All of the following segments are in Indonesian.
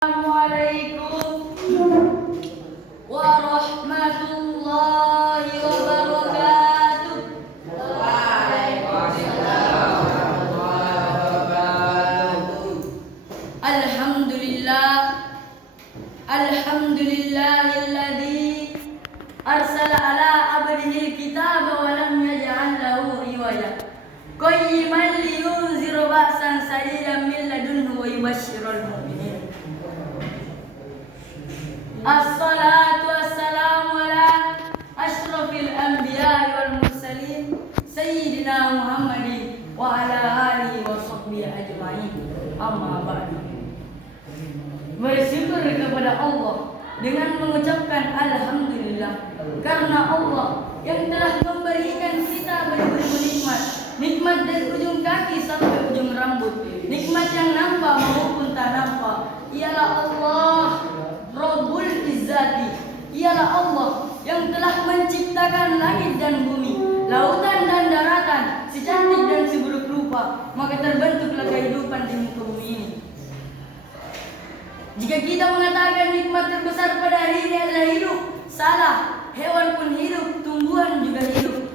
Assalamualaikum warahmatullahi wabarakatuh. Waalaikumsalam warahmatullahi wabarakatuh. Alhamdulillahilladzi arsala ala abdihil kitaba wa lam yaj'al lahu iwaja qayyiman liyunzira ba'san shadidan min ladunhu wa yubashshiral mu'minin. Assalatu wassalamu ala asyrafil anbiya'i wal mursalin sayyidina Muhammadin wa ala alihi wa sahbihi ajma'in. Amma ba'du. Bersyukur kepada Allah dengan mengucapkan alhamdulillah, karena Allah yang telah memberikan kita berbagai nikmat dari ujung kaki sampai ujung rambut, nikmat yang nampak maupun tak nampak. Ialah Allah Rabbul Izzati, ialah Allah yang telah menciptakan langit dan bumi, lautan dan daratan, si cantik dan si buruk rupa, maka terbentuklah kehidupan di muka bumi ini. Jika kita mengatakan nikmat terbesar pada hari ini adalah hidup, salah. Hewan pun hidup, tumbuhan juga hidup.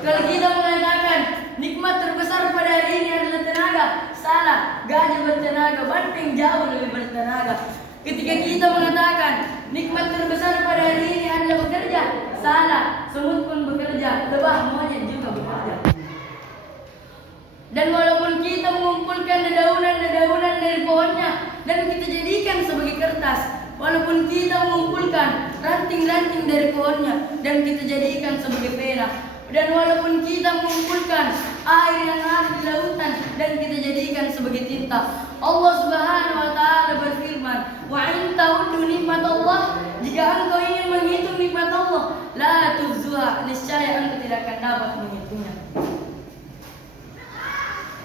Kalau kita mengatakan nikmat terbesar pada hari ini adalah tenaga, salah. Gajah bertenaga, banteng jauh lebih bertenaga. Ketika kita mengatakan nikmat terbesar pada hari ini adalah bekerja, salah. Semut pun bekerja, lebah, monyet juga bekerja. Dan walaupun kita mengumpulkan dedaunan dari pohonnya dan kita jadikan sebagai kertas, walaupun kita mengumpulkan ranting-ranting dari pohonnya dan kita jadikan sebagai pena, dan walaupun kita mengumpulkan air yang ada di lautan dan kita jadikan sebagai tinta, Allah Subhanahu wa taala berfirman, "Wa in ta'uddu nikmatallah," jika engkau ingin menghitung nikmat Allah, la tuhzuha, niscaya engkau tidak akan dapat menghitungnya.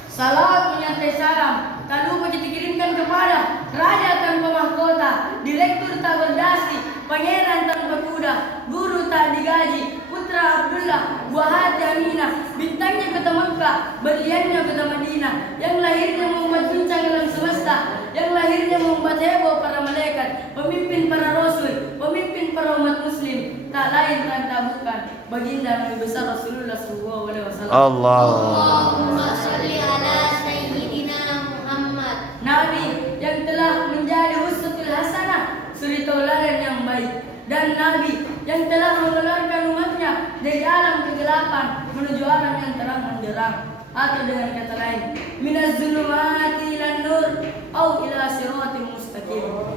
Salam menyertai salam tak lupa kita kirimkan kepada raja tanpa mahkota, direktur tak berdasi, pangeran tanpa kuda, guru tak digaji, putra Abdullah, buah hati Aminah, bintangnya kota Mekah, berliannya kota Madinah, yang lahirnya membuat guncang alam semesta, yang lahirnya membuat heboh para malaikat, pemimpin para rasul, pemimpin para umat muslim, tak lain dan tak bukan baginda Nabi besar Rasulullah SAW. Allahumma sholli ala sayyidina Muhammad. Nabi yang telah menjadi uswatul hasanah, suri tauladan yang baik, dan Nabi yang telah mengeluarkan umatnya dari alam kegelapan menuju alam yang terang benderang, atau dengan kata lain, minaz zulumati ilan nur au ila siratim mustaqim.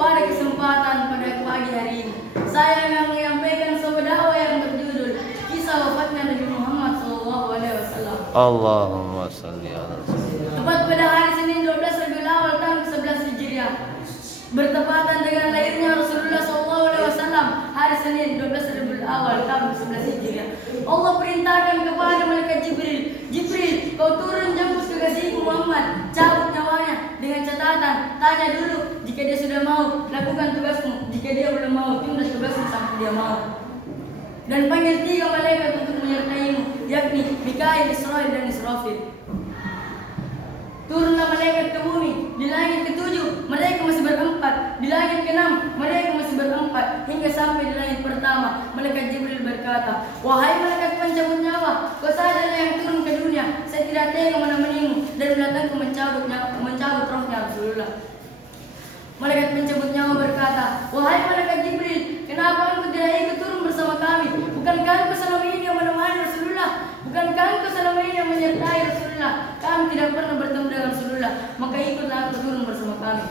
Pada kesempatan pada pagi hari ini, saya akan menyampaikan sebuah dakwah yang berjudul kisah wafatnya Nabi Muhammad SAW. Allahumma sholli ala Tepat pada hari Senin 12 Rabiul Awal tahun 11 Hijriah, bertepatan dengan lahirnya Rasulullah SAW, hari Senin 12 Rabiul Awal tahun 11 Hijriah, Allah perintahkan kepada malaikat Jibril, kau turun jemput kekasihku Muhammad, cabut nyawanya dengan catatan, tanya dulu, jika dia sudah mau, lakukan tugasmu, jika dia belum mau, tunda tugasmu sampai dia mau. Dan panggil 3 malaikat untuk menyertaimu, yakni Mikail, Israil, dan Israfil. Turunlah malaikat ke bumi. Di langit ke-7 mereka masih berempat, di langit ke-6 mereka masih berempat, hingga sampai di langit pertama. Malaikat Jibril berkata, "Wahai malaikat pencabut nyawa, kau sadarlah yang turun ke dunia. Saya tidak tega menemanimu dan mendatangku mencabut rohnya Rasulullah." Malaikat pencabut nyawa berkata, "Wahai malaikat Jibril, kenapa engkau tidak ikut turun bersama kami? Bukankah engkau selama ini yang menemani Rasulullah? Bukankah engkau selama ini yang menyertai Rasulullah? Kami tidak pernah bertemu dengan Rasulullah, maka ikutlah engkau turun bersama kami."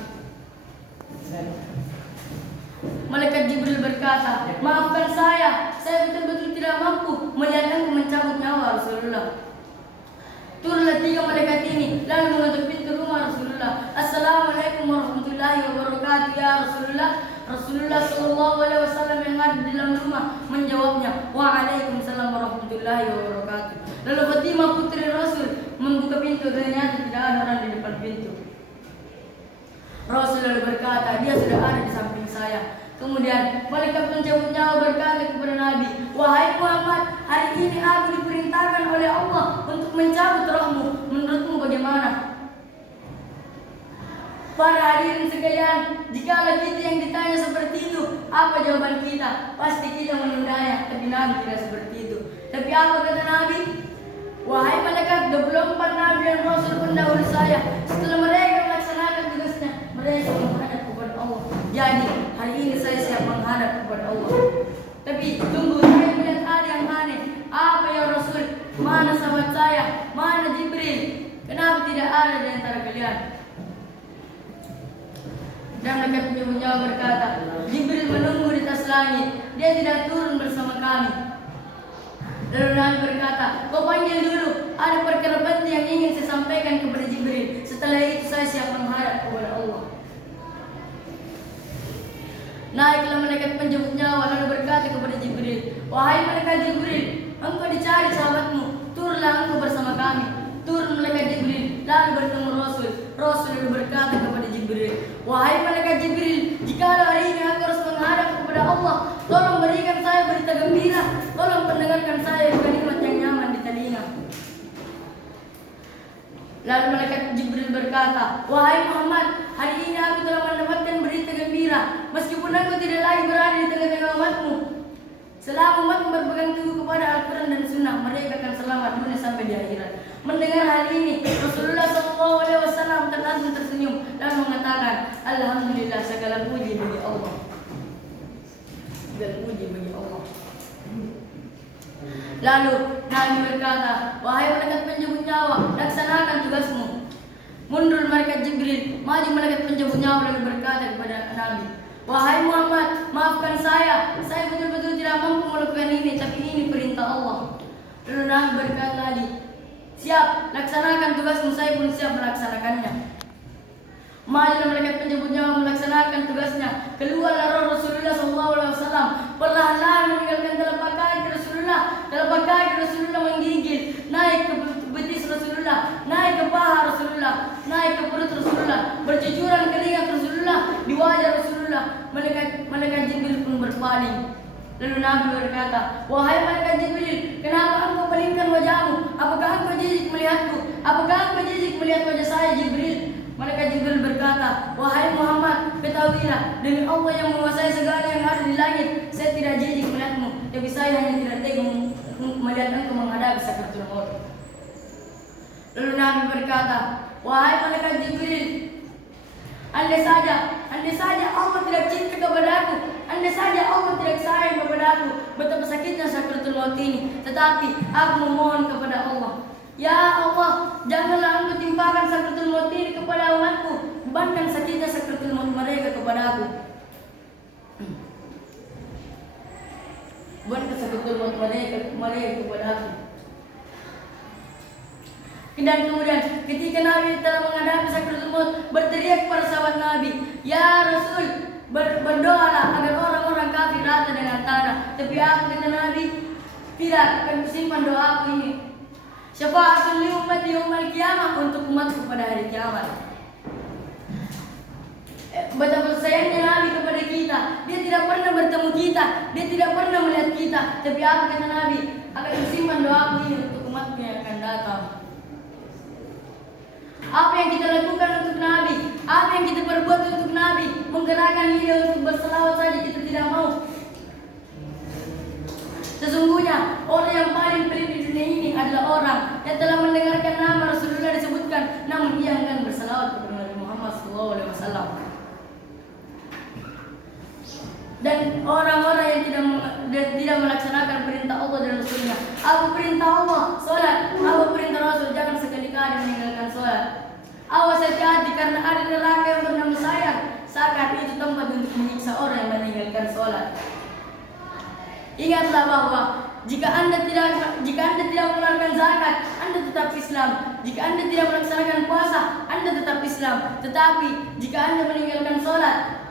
Malaikat Jibril berkata, "Maafkan saya betul-betul tidak mampu melihat engkau mencabut nyawa Rasulullah." Turunlah 3 malaikat ini lalu mengetuk pintu rumah Rasulullah. "Assalamualaikum warahmatullahi wabarakatuh ya Rasulullah." Rasulullah SAW yang ada di dalam rumah menjawabnya, "Waalaikumsalam warahmatullahi wabarakatuh." Lalu Fatimah putri Rasul membuka pintu, ternyata tidak ada orang di depan pintu. Rasul lalu berkata, "Dia sudah ada di samping saya." Kemudian malaikat pencabut nyawa berkata kepada Nabi, "Wahai Muhammad, hari ini aku diperintahkan oleh Allah untuk mencabut rohmu. Menurutmu bagaimana?" Para hadirin sekalian, jikalau kita yang ditanya seperti itu, apa jawaban kita? Pasti kita menundanya, tapi Nabi tidak seperti itu. Tapi apa kata Nabi? Wahai malaikat, 24 Nabi dan Rasul pendahulu saya, setelah mereka melaksanakan tugasnya, mereka menghadap kepada Allah. Jadi, hari ini saya siap menghadap kepada Allah. Tapi tunggu, saya melihat hal yang aneh. Apa ya Rasul? Mana sahabat saya? Mana Jibril? Kenapa tidak ada di antara kalian? Dan mereka penyebutnya berkata, Jibril menunggu di atas langit, dia tidak turun bersama kami. Lalu Nabi berkata, kau panggil dulu, ada perkara penting yang ingin saya sampaikan kepada Jibril. Setelah itu saya siap menghadap kepada Allah. Naiklah malaikat penjemput nyawa lalu berkata kepada Jibril, wahai malaikat Jibril, engkau dicari sahabatmu, turunlah engkau bersama kami. Turun malaikat Jibril, lalu bertemu Rasul. Rasul lalu berkata kepada Jibril, wahai malaikat Jibril, jikalau hari ini aku harus menghadap kepada Allah, tolong berikan saya berita gembira, tolong pendengarkan saya kalimat yang nyaman di telinga. Lalu malaikat Jibril berkata, wahai Muhammad, hari ini aku telah mendapatkan berita gembira, meskipun aku tidak lagi berada di tengah-tengah umatmu. Selama umat berpegang teguh kepada Al-Quran dan Sunnah, mereka akan selamat dunia sampai di akhirat. Mendengar hal ini, Rasulullah SAW terlangsung tersenyum dan mengatakan, Alhamdulillah, segala puji bagi Allah. Segala puji bagi Allah. Lalu Nabi berkata, wahai malaikat penjemput nyawa, laksanakan tugasmu. Mundur malaikat Jibril, maju malaikat penjemput nyawa lalu berkata kepada Nabi, wahai Muhammad, maafkan saya betul-betul tidak mampu melakukan ini, tapi ini perintah Allah. Lalu Nabi berkata lagi, siap, laksanakan tugasmu, saya pun siap melaksanakannya. Maju malaikat penjemput nyawa melaksanakan tugasnya. Keluarlah roh Rasulullah SAW, perlahan-lahan meninggalkan telapak kaki Rasulullah. Telapak kaki Rasulullah menggigil, naik ke betis Rasulullah, naik ke paha Rasulullah, naik ke perut Rasulullah, bercucuran keringat Rasulullah di wajah Rasulullah. Malaikat Jibril pun berpaling. Lalu Nabi berkata, wahai malaikat Jibril, kenapa engkau palingkan wajahmu? Apakah engkau jijik melihatku? Apakah engkau jijik melihat wajah saya Jibril? Malaikat Jibril berkata, wahai Muhammad, ketahuilah, demi Allah yang menguasai segala yang ada di langit, saya tidak jijik melihatmu, tapi saya hanya tidak tega melihat engkau menghadapi sakaratul maut. Lalu Nabi berkata, wahai malaikat Jibril, andai saja Allah tidak cinta kepada aku, andai saja Allah tidak sayang kepada aku, betapa sakitnya sakaratul maut ini. Tetapi aku memohon kepada Allah, ya Allah, janganlah engkau timpakan sakaratul maut ini kepada umatku, bebankan sakitnya sakaratul maut mereka kepada aku. Bebankan sakaratul maut mereka kepada aku. Dan kemudian ketika Nabi telah menghadapi sakaratul maut, berteriak para sahabat Nabi, ya Rasul, berdoalah agar orang-orang kafir rata dengan tanah. Tapi aku, kata Nabi, tidak akan kusimpan doaku ini. Syafa'atul li ummati yaumil qiyamah, untuk umatku pada hari kiamat. Betapa sayangnya Nabi kepada kita. Dia tidak pernah bertemu kita, dia tidak pernah melihat kita. Tapi apa kata Nabi? Akan kusimpan doaku ini untuk umatku yang akan datang. Apa yang kita lakukan untuk Nabi? Apa yang kita perbuat untuk Nabi? Menggerakkan dia untuk berselawat saja kita tidak mau. Sesungguhnya orang yang paling pelit di dunia ini adalah orang yang telah mendengarkan nama Rasulullah disebutkan, namun ia enggan berselawat kepada Nabi Muhammad SAW. Dan orang-orang yang tidak melaksanakan perintah Allah dan Rasulnya. Apa perintah Allah? Salat. Apa perintah Rasul? Jangan sekali-kali meninggalkan salat. Awas hati-hati karena ada neraka yang bernama sayang. Saat itu tempat untuk menyiksa orang yang meninggalkan salat. Ingatlah bahwa jika anda tidak mengeluarkan zakat, anda tetap Islam. Jika anda tidak melaksanakan puasa, anda tetap Islam. Tetapi jika anda meninggalkan salat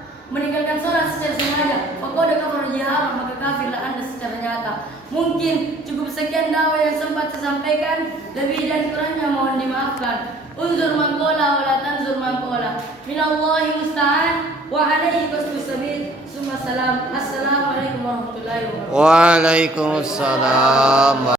secara sengaja, faqad kafara jahara, maka kafirlah anda secara nyata. Mungkin cukup sekian dakwah yang sempat saya sampaikan. Lebih dan kurangnya mohon dimaafkan. Unzur man qala wa la tanzur man qala. Minallahi musta'an wa alaihi qasdus sabil. Assalamualaikum warahmatullahi wabarakatuh. Waalaikumsalam.